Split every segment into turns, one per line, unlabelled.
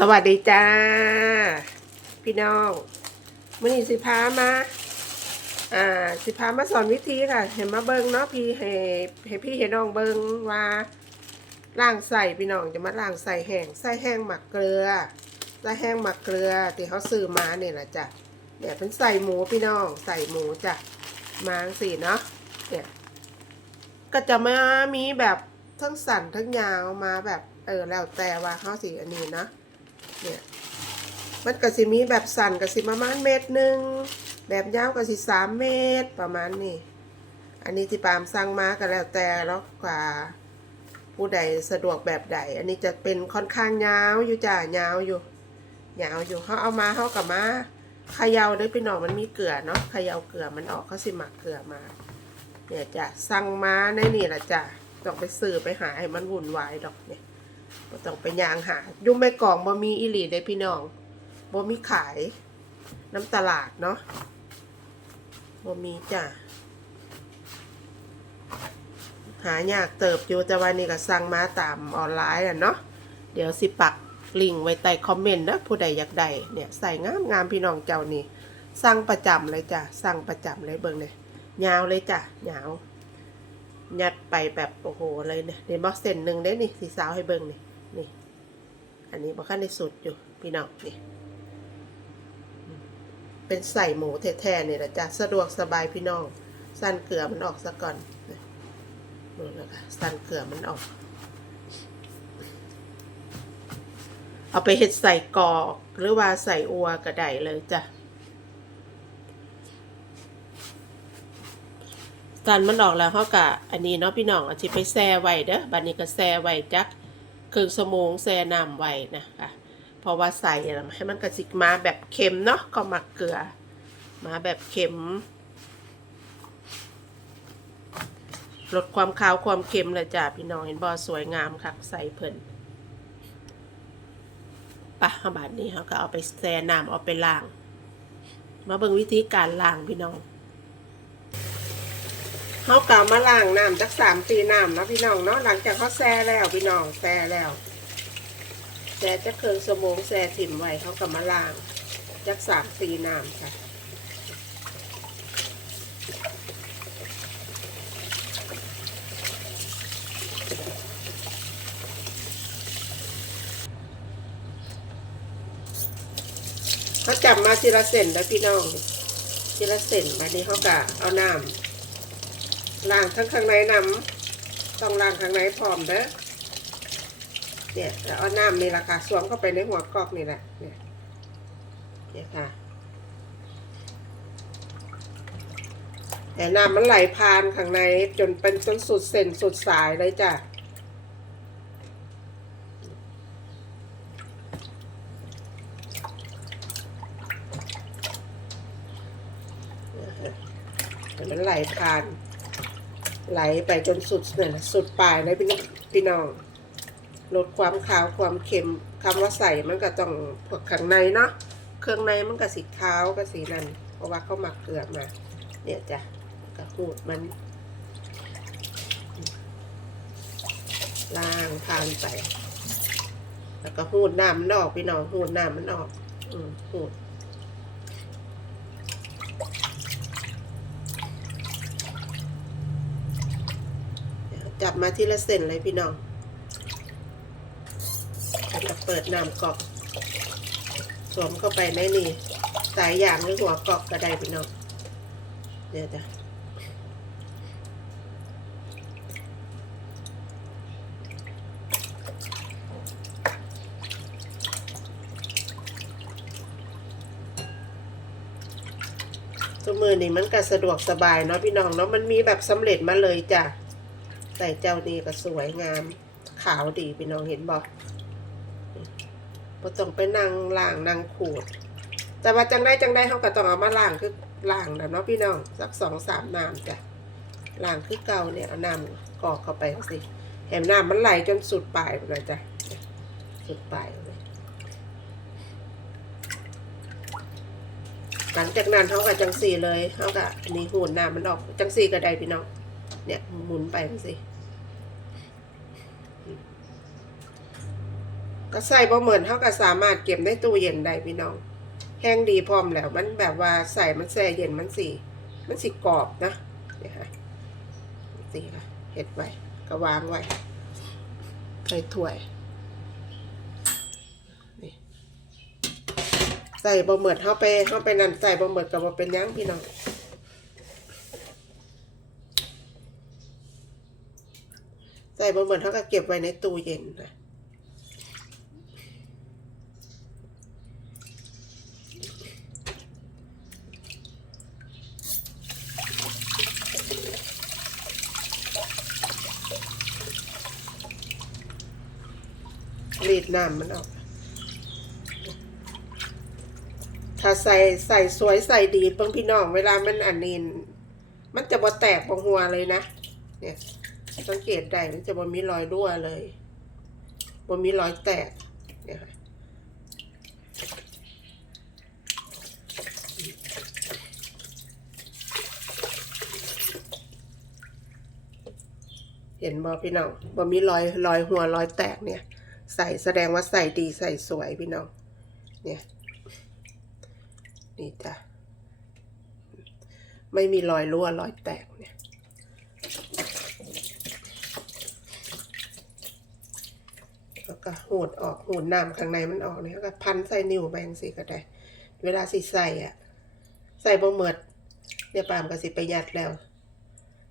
สวัสดีจ้า พี่น้องมื่อนี้สิพามา อ่า สิพามาสอนวิธีค่ะ เห็นมาเบิงเนาะพี่ให้ให้พี่เห็นน้องเบิงว่าล่างใส่พี่น้องจะมาล่างใส่แห้งใส่แห้งหมักเกลือใส่แห้งหมักเกลือที่เขาซื้อมาเนี่ยนะจ้ะเนี่ยเป็นใส่หมูพี่น้องใส่หมูจ้ะมางสี่เนาะเนี่ยก็จะมามีแบบทั้งสั่นทั้งยาวมาแบบเออแล้วแต่ว่าเขาสีอันนี้นะ เนี่ยมันก็สิมีแบบสั่นก็สิประมาณเมตรหนึ่งแบบยาวก็สิสามเมตรประมาณนี้อันนี้ที่ปามสั่งมาก็แล้วแต่แล้วกว่าผู้ใดสะดวกแบบใด อันนี้จะเป็นค่อนข้างยาวอยู่จ้ายาวอยู่ยาวอยู่เขาเอามาเขากับมาเขย่าด้วยพี่น้องมันมีเกลือเนาะเขย่าเกลือมันออกเขาสิหมักเกลือมาเนี่ยจะสั่งมาในนี่แหละจ้ะต้องไปซื้อไปหาให้มันวุ่นวายดอกเนี่ย บ่ต้องไปย่างหาอยุ่งแม่กล่องบ่มีอีหลีได้พี่น้องบ่มีขายน้ำตลาดเนาะบ่มีจ้ะหายากเติบอยู่แต่วันนี้ก็สั่งมาตามออนไลน์อะเนาะเดี๋ยวสิปักลิงไว้ใต้คอมเมนต์นะผู้ใดอยากได้เนี่ยใส่งามงามพี่น้องเจ้านี่สั่งประจำเลยจ้ะสั่งประจำเลยเบิ่งเนี่ยยาวเลยจ้ะยาวยัดไปแบบโอ้โหเลยเนี่ยเดี๋ยวบอกเส้นหนึ่งได้นี่สีสาวให้เบิ่งนี่นี่ อันนี้บอกขั้นในสุดอยู่พี่น้องนี่ เป็นใส่หมูแท้ๆเนี่ยนะจ๊ะสะดวกสบายพี่น้อง สั้นเกลือมันออกซะก่อนนี่นู่นะคะสั้นเกลือมันออก เอาไปเห็ดใส่กอกหรือว่าใส่อัวกระไดเลยจ้ะสันมันออกแล้วเขากะอันนี้เนาะพี่น้องอาจจะไปแช่ไว้เด้อบัดนี้ก็แช่ไว้จัก เครึ่องชั่วโมงแช่น้ำไว้นะคะเพราะว่าใส่ให้มันกระสิกมาแบบเค็มเนาะก็หมักเกลือ มาแบบเค็มลดความคาวความเค็มเลยจ้ะพี่น้องเห็นบอสวยงามคักใส่เพิ่นปะบาดนี้เขาก็เอาไปแช่น้ำเอาไปล้าง มาเบิ่งวิธีการล้างพี่น้อง เขากามาล้างน้ำจักสามตีน้ำนะพี่น้องเนาะหลังจากเขาแซ่แล้วพี่น้องแซ่แล้วแซ่จะเคืองสมองแซ่ถิ่มไว้เขากามาล้างจักสามตีน้ำค่ะเขาจับมาทีละเส้นแล้วพี่น้องทีละเส้นมานี้เขากะเอาน้ำ ล้างทั้งข้างในน้ำต้องล้างข้างในพร้อมเด้อเนี่ยแล้วเอาน้ำนี่ละค่ะสวมเข้าไปในหัวกอกนี่แหละเนี่ยเนี่ยค่ะแต่น้ำมันไหลผ่านข้างในจนเป็นจนสุดเส้นสุดสายเลยจ้ะมันไหลผ่าน ไหลไปจนสุดเนี่ยสุดปลายเลยพี่น้องพี่น้องลดความขาวความเค็มคำว่าใส่มันก็ต้องพวกข้างในเนาะเครื่องในมันก็สีขาวก็สีนั่นเพราะว่าเขาหมักเกลือมาเนี่ยจ้ะก็หูดมันล้างผ่านไป แล้วก็หูดน้ำมันออกพี่น้องหูดน้ำมันออก อืมหูด จับมาทีละเส้นเลยพี่น้องแล้วก็เปิดน้ำกรอกสวมเข้าไปในนี่สายยางหรือหัวกรอกก็ได้พี่น้องเดี๋ยวจ้ะตัวมือนี่มันก็สะดวกสบายเนาะพี่น้องเนาะมันมีแบบสำเร็จมาเลยจ้ะ ใส่เจ้านี่ก็สวยงาม ขาวดีพี่น้องเห็นบอกพอต้องไปนั่งล่างนั่งขูด แต่ว่าจังได้จังได้เขาก็ต้องเอามาล่างคือล่างนะเนาะพี่น้องสักสองสามน้ำจ้ะล่างคือเก่าเนี่ยเอาน้ำกอกเข้าไปสิเห็นน้ำมันไหลจนสุดปลายเลยจ้ะสุดปลายเลยหลังจากนั้นเขาก็จังสีเลยเขาก็นนี้หูนน้ำมันออกจังสีก็ได้พี่น้อง เนี่ยหมุนไปสิก็ใส่บ่เหมือนเท่ากับสามารถเก็บในตู้เย็นได้พี่น้อง แห้งดีพร้อมแล้วมันแบบว่าใส่มันแช่เย็นมันสิมันสิกรอบนะเนี่ยค่ะสิค่ะเห็ดไว้ก็วางไว้ใส่ถ้วยนี่ใส่บ่เหมือนเท่าไปเท่าไปนั่นใส่บ่เหมือนกับว่าเป็นยังพี่น้อง ใส่บ่เหมือนเท่ากับเก็บไว้ในตู้เย็นนะรีดน้ำมันออก ถ้าใส่ใส่สวยใส่ดีเพิ่งพี่น้อง เวลามันอันนี้มันจะบ่แตกบ่หัวเลยนะ เนี่ย สังเกตได้มันจะบ่มีรอยรั่วเลยบ่มีรอยแตกเนี่ยค่ะเห็นบ่พี่น้องบ่มีรอยรอยหัวรอยแตกเนี่ย ใส่แสดงว่าใส่ดีใส่สวยพี่น้อง เนี่ยนี่จ้ะไม่มีรอยรั่วรอยแตกเนี่ย แล้วก็หูดออกหูดน้ำข้างในมันออกเนี่ยแล้วก็พันใส่นิ้วไปจังสิก็ได้ เวลาสิใส่อะ ใส่บ่เหมิดเนี่ยปามก็สิประหยัดแล้ว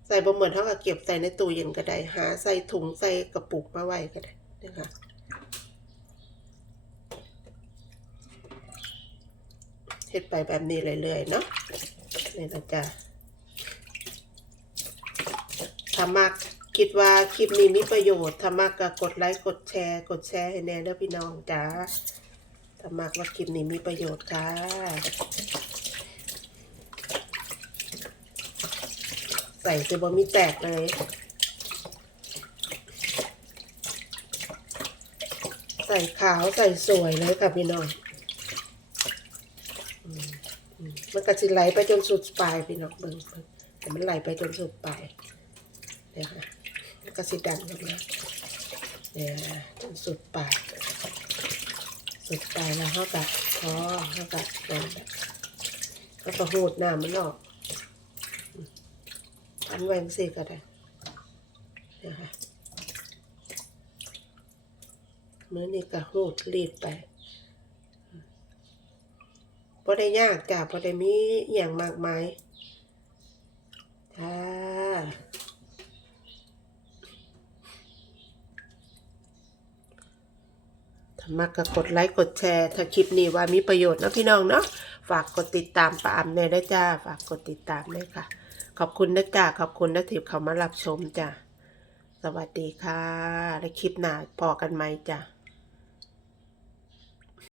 ใส่บ่เหมิดเท่ากับเก็บใส่ในตู้เย็นก็ได้ หาใส่ถุงใส่กระปุกมาไว้ก็ได้นะคะเฮ็ดไปแบบนี้เรื่อยๆเนาะนี่นะจ๊ะถ้ามาก คิดว่าคลิปนี้มีประโยชน์ถ้ามากก็กดไลค์กดแชร์ กดแชร์ให้แน่เด้อพี่น้องจ้าถ้ามากว่าคลิปนี้มีประโยชน์ค่ะใส่จะบ่มีแตกเลยใส่ขาวใส่สวยเลยค่ะพี่น้องมันก็สิไหลไปจนสุดปลายพี่น้องเบิ่งแต่มันไหลไปจนสุดปลายเนี่ยค่ะ ก็สิดันกันมาเนี่ยจนสุดปลายสุดปลายแล้วเขากัพอเขากันั่นแหละเขาก็หูดน้ำมันออกอันแหวงสิก็ได้นะคะมือนี่ก็หูดรีดไปพอได้ยากจ้ะพอได้มีอย่างมากมายค่ะถ้า มากก็กดไลค์กดแชร์ ถ้าคลิปนี้ว่ามีประโยชน์นะพี่น้องเนาะฝากกดติดตามปาอำเนยได้จ้า ฝากกดติดตามด้วยค่ะ ขอบคุณนะจ้าขอบคุณนะทิพย์เขามารับชมจ้าสวัสดีค่ะ และคลิปหน้าพอกันไหมจ้ะ